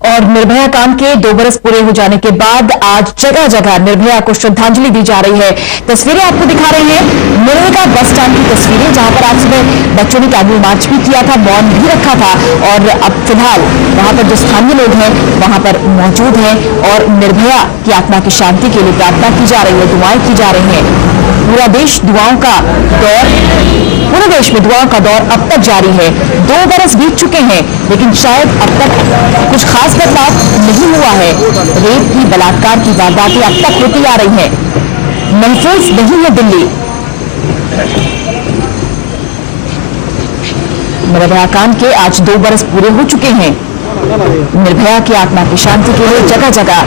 और निर्भया कांड के 2 बरस पूरे हो जाने के बाद आज जगह जगह निर्भया को श्रद्धांजलि दी जा रही है। तस्वीरें आपको दिखा रहे हैं मुरैना बस स्टैंड की तस्वीरें, जहां पर आज सुबह बच्चों ने कैंडल मार्च भी किया था, मौन भी रखा था और अब फिलहाल वहां पर जो स्थानीय लोग हैं वहां पर मौजूद हैं और निर्भया की आत्मा की शांति के लिए प्रार्थना की जा रही है, दुआएं की जा रही हैं। पूरा देश दुआओं का दौर पूरे देश में दुआओं का दौर अब तक जारी है। 2 बरस बीत चुके हैं, लेकिन शायद अब तक कुछ खास बदलाव नहीं हुआ है। रेप की, बलात्कार की वारदातें अब तक होती आ रही हैं। महफूज नहीं है दिल्ली। निर्भया कांड के आज 2 बरस पूरे हो चुके हैं। निर्भया की आत्मा की शांति के लिए जगह जगह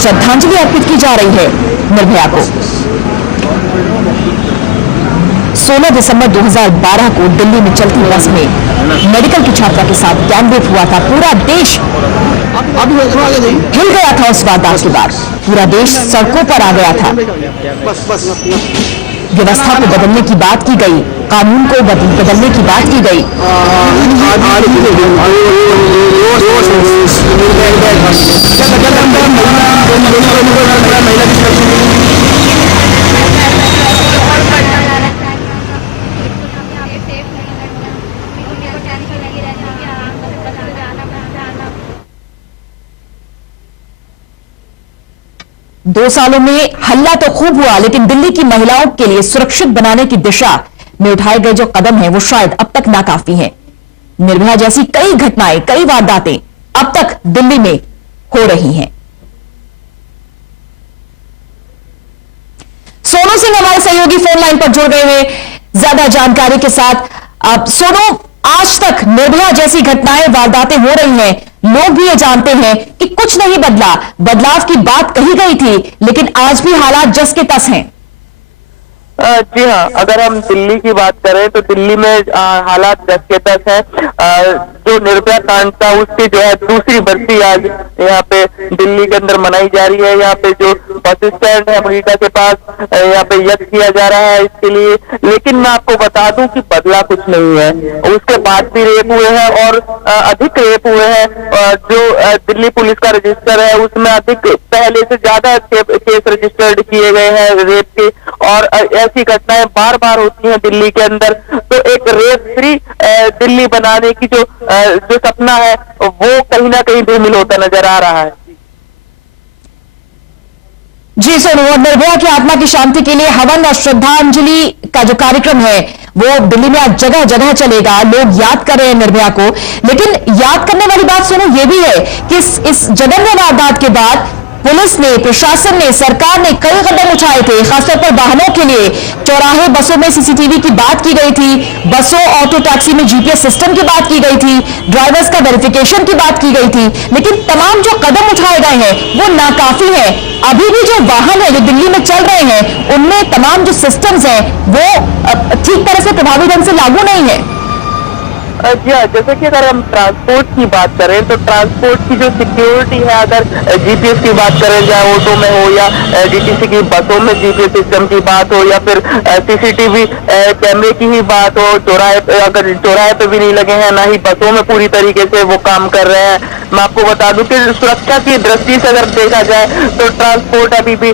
श्रद्धांजलि अर्पित की जा रही है निर्भया को। 16 दिसंबर 2012 को दिल्ली में चलती बस में मेडिकल की छात्रा के साथ गैंग रेप हुआ था। पूरा देश हिल गया था उस वारदात के बाद। पूरा देश सड़कों पर आ गया था। व्यवस्था को बदलने की बात की गई, कानून को बदलने की बात की गई। दो सालों में हल्ला तो खूब हुआ, लेकिन दिल्ली की महिलाओं के लिए सुरक्षित बनाने की दिशा में उठाए गए जो कदम हैं वो शायद अब तक नाकाफी हैं। निर्भया जैसी कई घटनाएं, कई वारदातें अब तक दिल्ली में हो रही हैं। सोनू सिंह हमारे सहयोगी फोन लाइन पर जुड़ गए हैं ज्यादा जानकारी के साथ। अब सोनू, आज तक निर्भया जैसी घटनाएं, वारदातें हो रही हैं, लोग भी ये जानते हैं कि कुछ नहीं बदला, बदलाव की बात कही गई थी, लेकिन आज भी हालात जस के तस हैं। जी हाँ, अगर हम दिल्ली की बात करें तो दिल्ली में हालात जस के तस है। जो निर्भया कांड था उसकी जो है दूसरी बरसी आज यहाँ पे दिल्ली के अंदर मनाई जा रही है। यहाँ पे जो बस स्टैंड है अमरीका के पास, यहाँ पे यज्ञ किया जा रहा है इसके लिए। लेकिन मैं आपको बता दूं कि बदला कुछ नहीं है। उसके बाद भी रेप हुए हैं और अधिक रेप हुए हैं। जो दिल्ली पुलिस का रजिस्टर है उसमें अधिक, पहले से ज्यादा केस रजिस्टर्ड किए गए हैं रेप के, और ऐसी घटनाएं बार बार होती हैं दिल्ली के अंदर। तो एक रेप फ्री दिल्ली बनाने की जो सपना है वो कहीं ना कहीं धूमिल होता नजर आ रहा है। जी सोनू, और निर्भया की आत्मा की शांति के लिए हवन और श्रद्धांजलि का जो कार्यक्रम है वो दिल्ली में आज जगह जगह चलेगा। लोग याद कर रहे हैं निर्भया को, लेकिन याद करने वाली बात सोनू ये भी है कि इस जघन्य वारदात के बाद पुलिस ने, प्रशासन ने, सरकार ने कई कदम उठाए थे, खासतौर पर वाहनों के लिए। चौराहे, बसों में सीसीटीवी की बात की गई थी, बसों, ऑटो टैक्सी में जीपीएस सिस्टम की बात की गई थी, ड्राइवर्स का वेरिफिकेशन की बात की गई थी। लेकिन तमाम जो कदम उठाए गए हैं वो नाकाफी है। अभी भी जो वाहन है जो दिल्ली में चल रहे हैं उनमें तमाम जो सिस्टम्स हैं वो ठीक तरह से प्रभावी ढंग से लागू नहीं है। जी हाँ, जैसे कि अगर हम ट्रांसपोर्ट की बात करें तो ट्रांसपोर्ट की जो सिक्योरिटी है, अगर जीपीएस की बात करें, चाहे ऑटो में हो या डीटीसी की बसों में जीपीएस सिस्टम की बात हो या फिर सीसीटीवी कैमरे की ही बात हो, अगर चौराहे पे भी नहीं लगे हैं, ना ही बसों में पूरी तरीके से वो काम कर रहे हैं। मैं आपको बता दूं कि सुरक्षा की दृष्टि से अगर देखा जाए तो ट्रांसपोर्ट अभी भी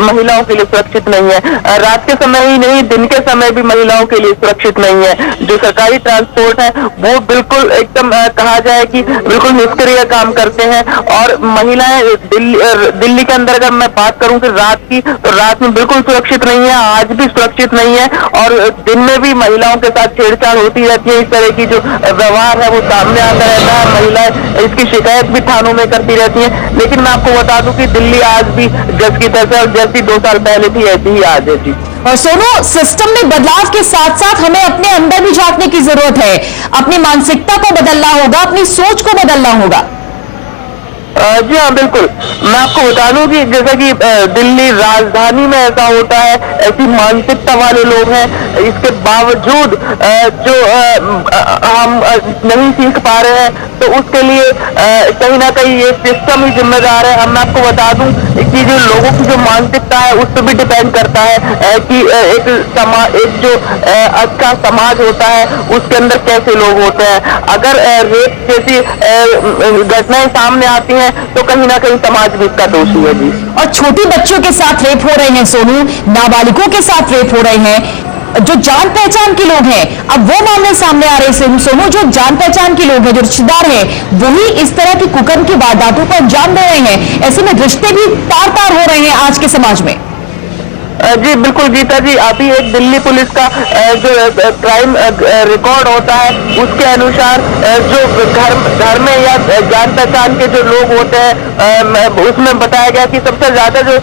महिलाओं के लिए सुरक्षित नहीं है। रात के समय ही नहीं, दिन के समय भी महिलाओं के लिए सुरक्षित नहीं है। जो सरकारी ट्रांसपोर्ट है वो बिल्कुल एकदम कहा जाए कि बिल्कुल निष्क्रिय काम करते हैं। और महिलाएं दिल्ली के अंदर अगर मैं बात करूं कि रात की, तो रात में बिल्कुल सुरक्षित नहीं है, आज भी सुरक्षित नहीं है। और दिन में भी महिलाओं के साथ छेड़छाड़ होती रहती है। इस तरह की जो व्यवहार है वो सामने आता रहता है। महिलाएं इसकी शिकायत भी थानों में करती रहती हैं। लेकिन मैं आपको बता दूं कि दिल्ली आज भी जस की तस, जैसी 2 साल पहले थी ऐसी ही आज है। जी और सोनू, सिस्टम में बदलाव के साथ साथ हमें अपने अंदर भी झांकने की जरूरत है। अपनी मानसिकता को बदलना होगा, अपनी सोच को बदलना होगा। जी हाँ, बिल्कुल। मैं आपको बता दूं कि जैसा कि दिल्ली राजधानी में ऐसा होता है, ऐसी मानसिकता वाले लोग हैं, इसके बावजूद जो हम नहीं सीख पा रहे हैं। तो उसके लिए कहीं ना कहीं ये सिस्टम ही जिम्मेदार है। मैं आपको बता दूं कि जो लोगों की जो मानसिकता है उस पर भी डिपेंड करता है कि एक जो अच्छा समाज होता है उसके अंदर कैसे लोग होते हैं। अगर रेप जैसी घटनाएं सामने आती हैं तो कहीं ना कहीं समाज भी इसका दोषी है जी। और छोटी बच्चियों के साथ रेप हो रहे हैं सोनू, नाबालिगों के साथ रेप हो रहे हैं, जो जान पहचान के लोग हैं, अब वो मामले सामने आ रहे हैं सोनू, जो जान पहचान के लोग हैं, जो रिश्तेदार हैं, वही इस तरह की कुकर्म की वारदातों को अंजाम दे रहे हैं। ऐसे में रिश्ते भी तार तार हो रहे हैं आज के समाज में। जी बिल्कुल गीता जी, अभी एक दिल्ली पुलिस का जो क्राइम रिकॉर्ड होता है उसके अनुसार जो घर में या जान पहचान के जो लोग होते हैं उसमें बताया गया कि सबसे ज्यादा जो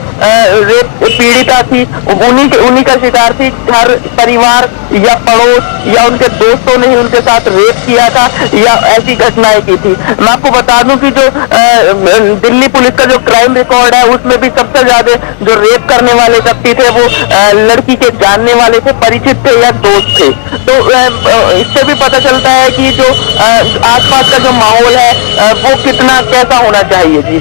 रेप पीड़िता थी उन्हीं का शिकार थी। घर परिवार या पड़ोस या उनके दोस्तों ने ही उनके साथ रेप किया था या ऐसी घटनाएं की थी। मैं आपको बता दूं कि जो दिल्ली पुलिस का जो क्राइम रिकॉर्ड है उसमें भी सबसे ज्यादा जो रेप करने वाले व्यक्ति थे वो लड़की के जानने वाले थे, परिचित थे या दोस्त थे। तो इससे भी पता चलता है कि जो आसपास का जो माहौल है वो कितना कैसा होना चाहिए जी।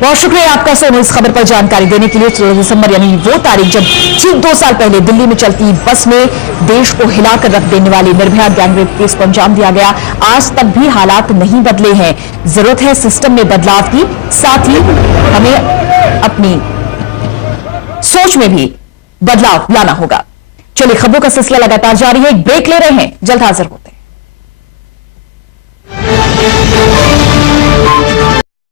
बहुत शुक्रिया आपका सोनू इस खबर पर जानकारी देने के लिए। 16 दिसंबर यानी वो तारीख जब ठीक 2 साल पहले दिल्ली में चलती बस में देश को हिलाकर रख देने वाली निर्भया गैंगरेप केस को अंजाम दिया गया, आज तक भी हालात नहीं बदले हैं। जरूरत है सिस्टम में बदलाव की, साथ ही हमें अपनी सोच में भी बदलाव लाना होगा। चलिए खबरों का सिलसिला लगातार जारी है, एक ब्रेक ले रहे हैं, जल्द हाजिर होते हैं।